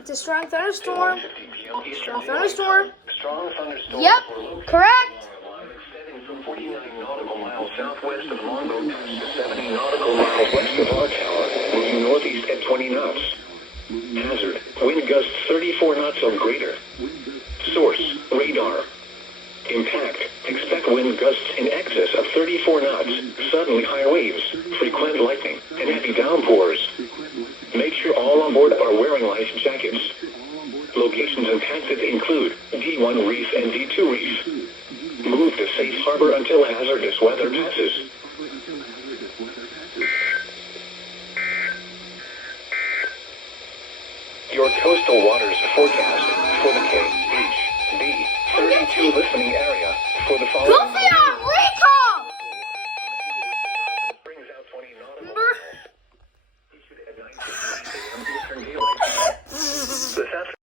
It's a strong thunderstorm. Strong thunderstorm. Strong thunderstorm. Yep, correct. Extending from 49 nautical miles southwest of Longboat to 70 nautical miles west of our tower, moving northeast at 20 knots. Hazard, wind gusts 34 knots or greater. Source, radar. Impact, expect wind gusts in excess of 34 knots, suddenly high waves, frequent lightning, and heavy downpours. Make sure all on board are wearing life jackets. Locations impacted include D1 Reef and D2 Reef. Move to safe harbor until hazardous weather passes. Your coastal waters forecast for the KHB 32 listening area for the following